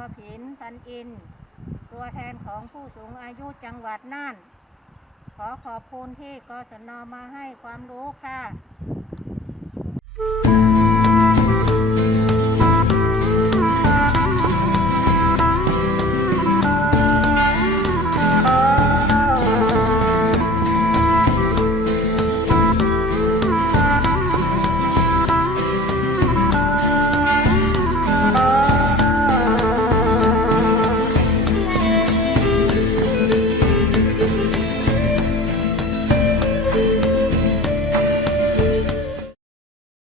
วผินตันอิน ตัวแทนของผู้สูงอายุจังหวัดน่าน ขอขอบคุณที่กศนมาให้ความรู้ค่ะ